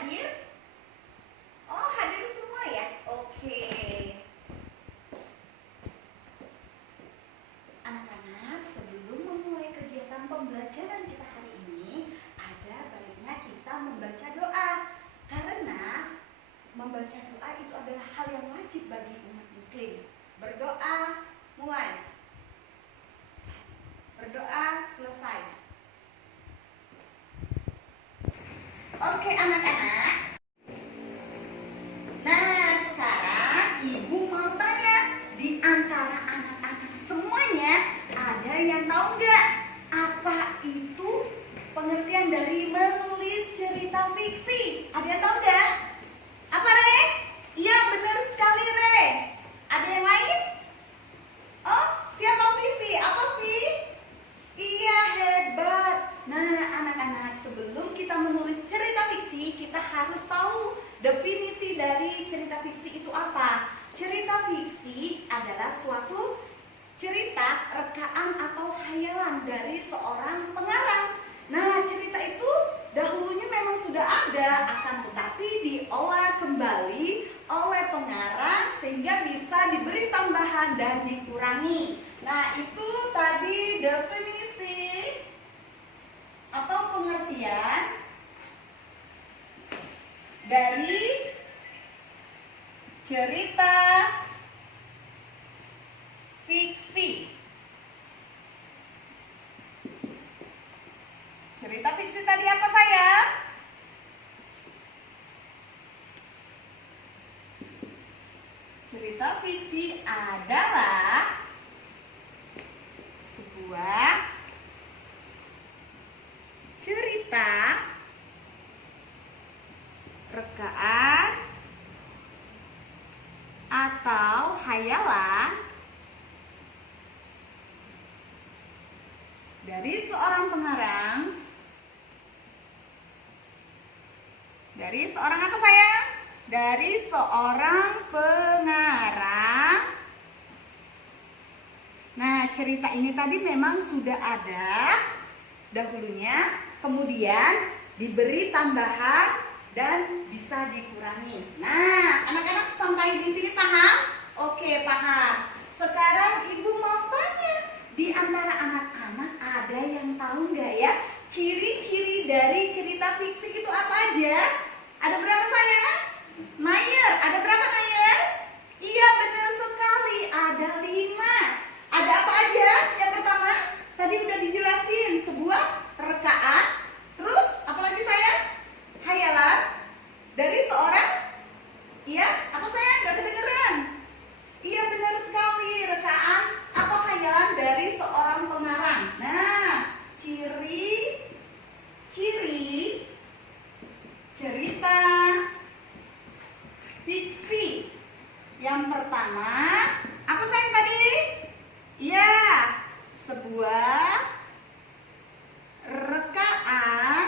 hadir? Oh, hadir semua ya? Oke. Anak-anak, sebelum memulai kegiatan pembelajaran kita hari ini, ada baiknya kita membaca doa. Karena membaca doa itu adalah hal yang wajib bagi umat muslim. Berdoa, mulai. Berdoa, selesai. Oke anak-anak. Nah, sekarang ibu mau tanya, di antara anak-anak semuanya, ada yang tahu nggak apa itu pengertian dari menulis cerita fiksi? Ada yang tahu nggak? Apa, Re? Iya, benar sekali, Re. Ada yang lain? Oh, siapa Vivi? Apa, Vi? Iya, hebat. Nah, anak-anak, sebelum kita menulis cerita fiksi, kita harus tahu definisi dari cerita fiksi itu apa. Cerita fiksi adalah suatu cerita, rekaan atau hayalan dari seorang pengarang. Nah, cerita itu dahulunya memang sudah ada, akan tetapi diolah kembali oleh pengarang sehingga bisa diberi tambahan dan dikurangi. Nah, itu tadi definisi atau pengertian dari cerita fiksi. Cerita fiksi tadi apa, sayang? Cerita fiksi adalah sebuah cerita, rekaan, atau hayalan dari seorang pengarang. Dari seorang apa, sayang? Dari seorang pengarang. Nah, cerita ini tadi memang sudah ada dahulunya, kemudian diberi tambahan dan bisa dikurangi. Nah, anak-anak sampai di sini paham? Oke, paham. Sekarang ibu mau tanya, di antara anak-anak ada yang tahu nggak ya ciri-ciri dari cerita fiksi itu apa aja? Ada berapa, sayang? Nayer, ada berapa, Nayer? Iya, benar sekali, ada 5. Ada apa aja? Yang pertama, tadi udah dijelasin, sebuah rekaan. Terus, apa lagi, sayang? Hayalan dari seorang, iya, apa, sayang? Gak kedengeran? Iya, benar sekali, rekaan atau hayalan dari seorang pengarang. Nah, ciri-ciri cerita fiksi. Yang pertama, apa, sayang, tadi? Iya, sebuah rekaan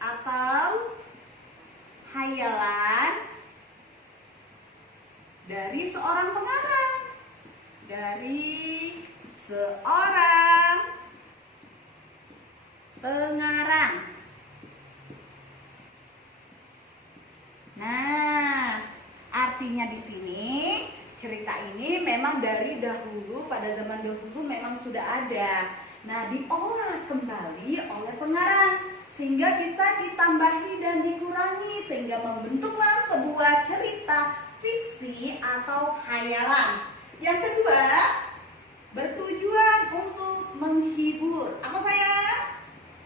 atau hayalan dari seorang pengarang. Dari seorang pengarang. Nah, artinya di sini cerita ini memang dari dahulu, pada zaman dahulu memang sudah ada. Nah, diolah kembali oleh pengarang sehingga bisa ditambahi dan dikurangi sehingga membentuklah sebuah cerita fiksi atau hayalan. Yang kedua, bertujuan untuk menghibur. Apa, sayang?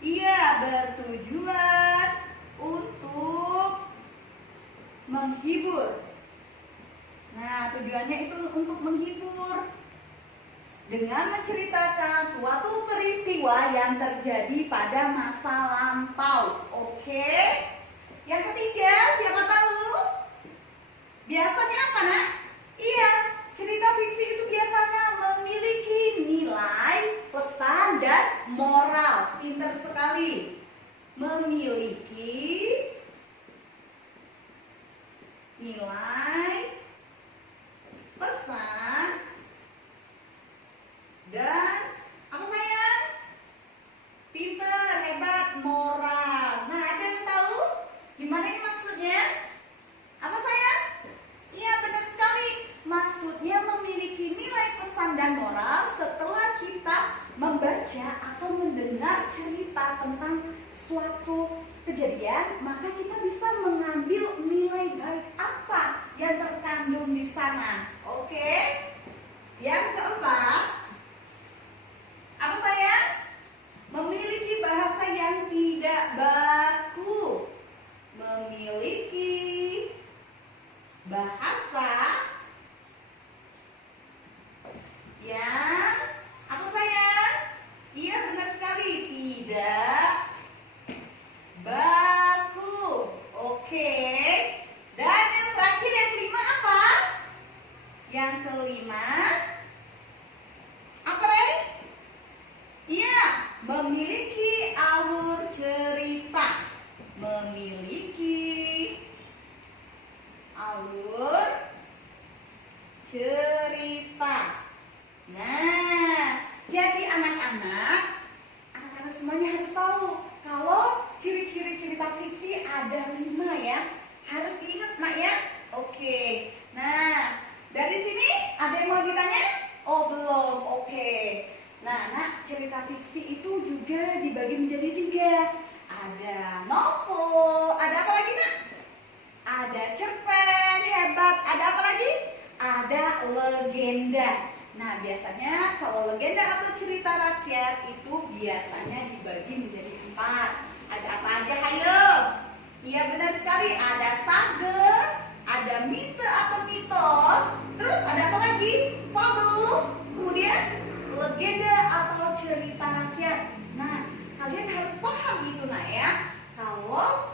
Iya, bertujuan untuk menghibur. Nah, tujuannya itu untuk menghibur dengan menceritakan suatu peristiwa yang terjadi pada masa lampau. Oke. Yang ketiga, siapa tahu? Biasanya apa, Nak? Iya, cerita fiksi itu biasanya memiliki nilai, pesan, dan moral. Pintar sekali. Memiliki nilai, pesan, dan apa, sayang? Pintar, hebat, moral. Nah, ada yang tahu cerita tentang suatu kejadian, maka kita bisa mengambil nilai baik apa yang terkandung di sana. Oke? Yang keempat, apa sayang? Memiliki bahasa yang tidak baku. Memiliki bahasa yang apa sayang? Iya, benar sekali, tidak baku. Oke. Dan yang terakhir, yang kelima apa? Yang kelima apa, Rey? Iya, memiliki alur cerita. Memiliki alur cerita. Nah, jadi anak-anak semuanya harus tahu kalau ciri-ciri cerita fiksi ada 5 ya. Harus diingat nak ya. Oke. Nah, dari sini ada yang mau ditanya? Oh belum. Oke. Nah, nak, cerita fiksi itu juga dibagi menjadi 3. Ada novel. Ada apa lagi nak? Ada cerpen. Hebat. Ada apa lagi? Ada legenda. Nah, biasanya kalau legenda atau cerita rakyat itu biasanya dibagi menjadi 4. Ada apa aja, hayo? Iya, benar sekali. Ada sage, ada mite atau mitos, terus ada apa lagi? Fabel, kemudian legenda atau cerita rakyat. Nah, kalian harus paham itu nak ya. Kalau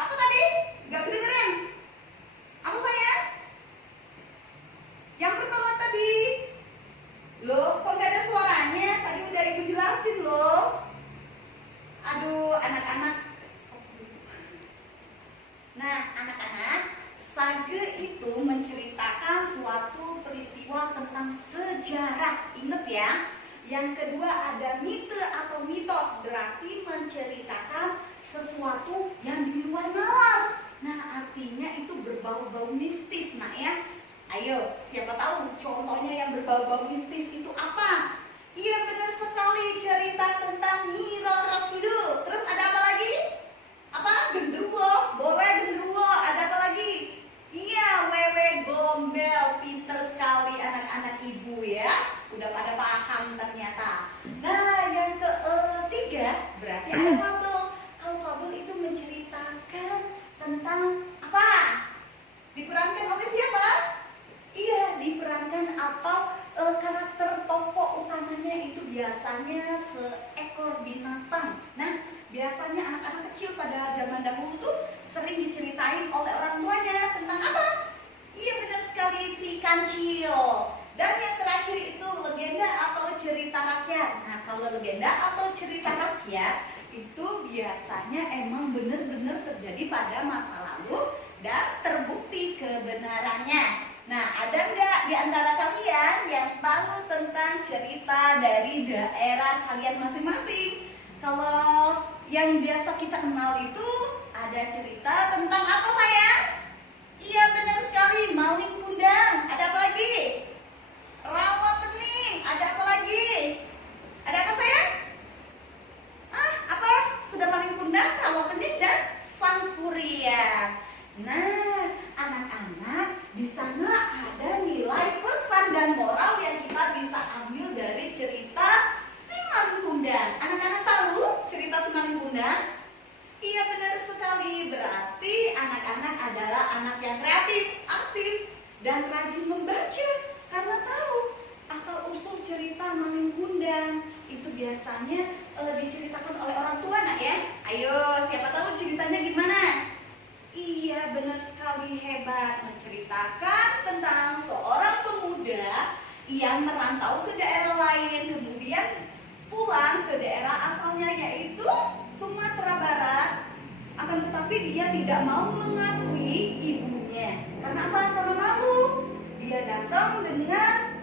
apa tadi? Gak kedengeran? Apa saya? Yang pertama tadi, loh, kok gak ada suaranya? Tadi udah ibu jelasin loh. Aduh, anak-anak. Nah, anak-anak, sage itu menceritakan suatu peristiwa tentang sejarah. Ingat ya. Yang kedua ada mite atau mitos, berarti menceritakan sesuatu yang di luar nalar. Nah, artinya itu berbau-bau mistis, nak ya. Ayo, siapa tahu contohnya yang berbau-bau mistis itu apa? Iya, benar sekali, cerita tentang Nyi Roro Kidul. Terus ada apa lagi? Apa? Genderuwo. Boleh genderuwo. Ada apa lagi? Iya, Wewe Gombel. Pinter sekali anak-anak ibu ya. Udah pada paham ternyata. Nah, yang ketiga berarti ada fabel. Kalau fabel itu menceritakan tentang apa? Diperankan oleh siapa? Iya, diperankan atau karakter tokoh utamanya itu biasanya seekor binatang. Nah, biasanya anak-anak kecil pada zaman dahulu tuh sering diceritain oleh orang tuanya tentang apa? Iya, benar sekali, si kancil. Dan yang terakhir itu legenda atau cerita rakyat. Nah, kalau legenda atau cerita rakyat itu biasanya emang benar-benar terjadi pada masa lalu dan terbukti kebenarannya. Nah, ada nggak di antara kalian yang tahu tentang cerita dari daerah kalian masing-masing? Kalau yang biasa kita kenal itu ada cerita tentang apa sayang? Iya, benar sekali, maling kundang. Ada apa lagi? Rawa pening. Ada apa lagi? Ada apa sayang? Apa? Sudah maling kundang, rawa pening, dan sang kuria. Nah, anak-anak, di sana ada nilai pesan dan moral yang kita bisa ambil dari cerita si maling kundang. Anak-anak tahu cerita si maling kundang? Iya, benar sekali. Berarti anak-anak adalah anak yang kreatif, aktif, dan rajin membaca. Karena tahu asal-usul cerita maling kundang itu biasanya diceritakan oleh orang tua, nak ya. Ayo, siapa tahu ceritanya gimana? Iya, benar sekali, hebat. Menceritakan tentang seorang pemuda yang merantau ke daerah lain, kemudian pulang ke daerah asalnya yaitu Sumatera Barat. Akan tetapi dia tidak mau mengakui ibunya. Karena apa? Karena malu. Dia datang dengan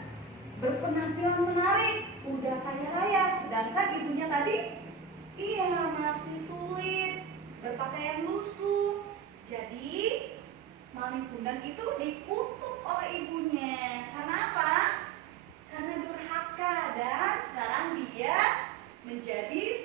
berpenampilan menarik, udah kaya raya, sedangkan ibunya tadi iya masih sulit, berpakaian lusuh. Jadi maling kundang itu dikutuk oleh ibunya. Karena apa? Karena durhaka, dan sekarang dia menjadi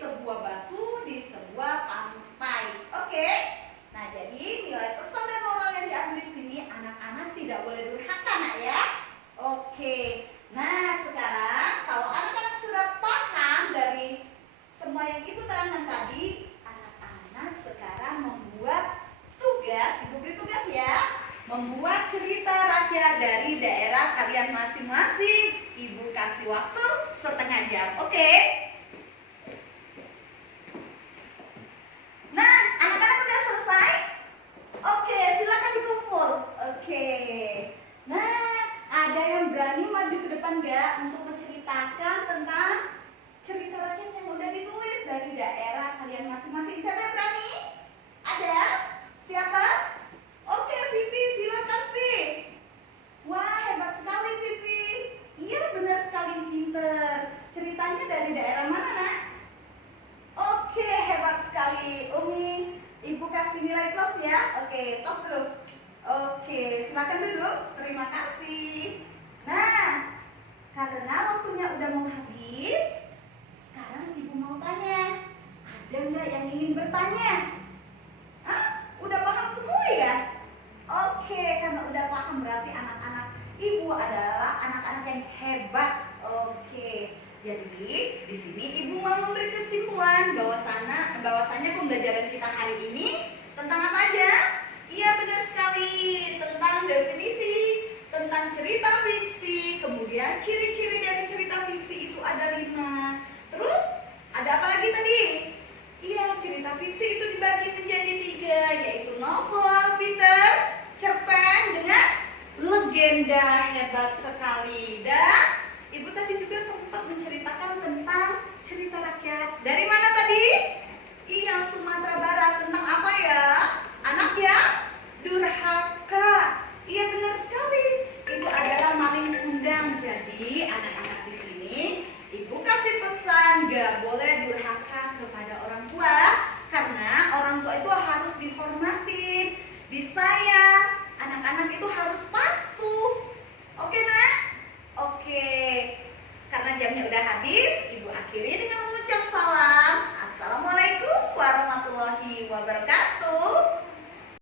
bertanya? Udah paham semua ya? Oke, karena udah paham berarti anak-anak ibu adalah anak-anak yang hebat. Oke, jadi di sini ibu mau memberi kesimpulan bahwasanya pembelajaran kita hari ini tentang apa aja? Iya, benar sekali, tentang definisi, tentang cerita fiksi, kemudian ciri-ciri dari cerita fiksi itu ada 5. Terus ada apa lagi tadi? Iya, cerita fiksi itu dibagi menjadi 3, yaitu novel, Peter, cerpen dengan legenda. Hebat sekali. Dan